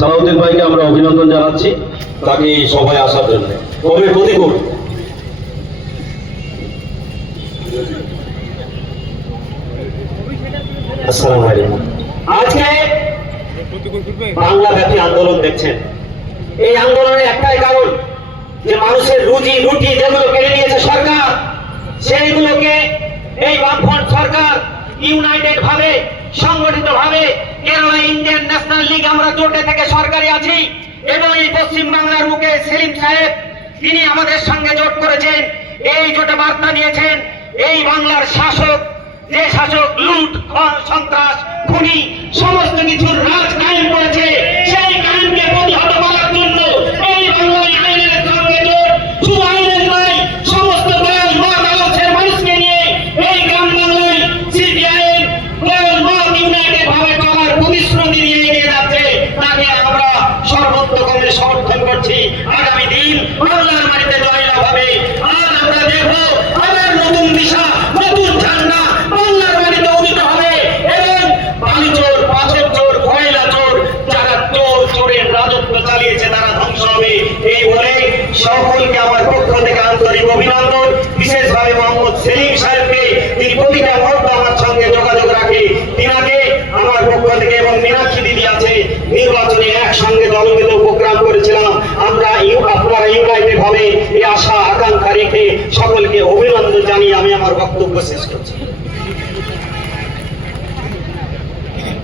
সালাউদ্দিন ভাইকে আমরা অভিনন্দন জানাচ্ছি তাকে সবাই আসার জন্য। কবে প্রতিকূল আসসালামু আলাইকুম। আজকে বাংলাব্যাপী আন্দোলন দেখছেন। এই আন্দোলনের একটাই কারণ যে মানুষের রুজি রুটি যেগুলো কেড়ে নিয়েছে সরকার, সেইগুলোকে এই বামফ্রন্ট সরকার ইউনাইটেড ভাবে সংগঠিত ভাবে কেরালা ইন্ডিয়ান ন্যাশনাল লীগ আমরা জোটে থেকে সরকারি আছি এবং এই পশ্চিম বাংলার মুখে সেলিম সাহেব তিনি আমাদের সঙ্গে জোট করেছেন। এই জোটে বার্তা নিয়েছেন এই বাংলার শাসক যে শাসক লুট সন্ত্রাস খুনি সমস্ত কিছুর রাজ কায়েম করেছে, সেই কায়েমকে প্রতিহত করার জন্য এই বাংলায় আইনের সঙ্গে জোট, শুধু আইনের নয় সমস্ত দল মত আদর্শের মানুষকে নিয়ে এই গ্রাম বাংলায় সিপিআইএম দল মত ইউনাইটেড ভাবে চলার প্রতিশ্রুতি নিয়ে এগিয়ে যাচ্ছে। তাকে আমরা সর্বোত্তমভাবে সমর্থন করছি। আগামী দিন বাংলার মাটিতে জয়লাভ হবে। আর আমরা দেখবো আবার নতুন দিশা নতুন ঝান্ডা বাংলার মাটিতে উদিত হবে এবং বালি চোর পাথর চোর কয়লা চোর যারা চোর চোরের রাজত্ব চালিয়েছে তারা ধ্বংস হবে। এই বলে সকলকে আমার পক্ষ থেকে আন্তরিক অভিনন্দন। বিশেষভাবে মোহাম্মদ সেলিম সাহেবকে তিনি প্রতিটা মুহূর্তে আমার সঙ্গে যোগাযোগ রাখে, তিনাকে আমার পক্ষ থেকে এবং মীনাক্ষী দিদি আছে নির্বাচনে একসঙ্গে দলগত প্রোগ্রাম করেছিলাম আমরা। আপনারা ইউনাইটেড ভাবে এই আশা আকাঙ্ক্ষা রেখে সকলকে অভিনন্দন জানিয়ে আমি আমার বক্তব্য শেষ করছি।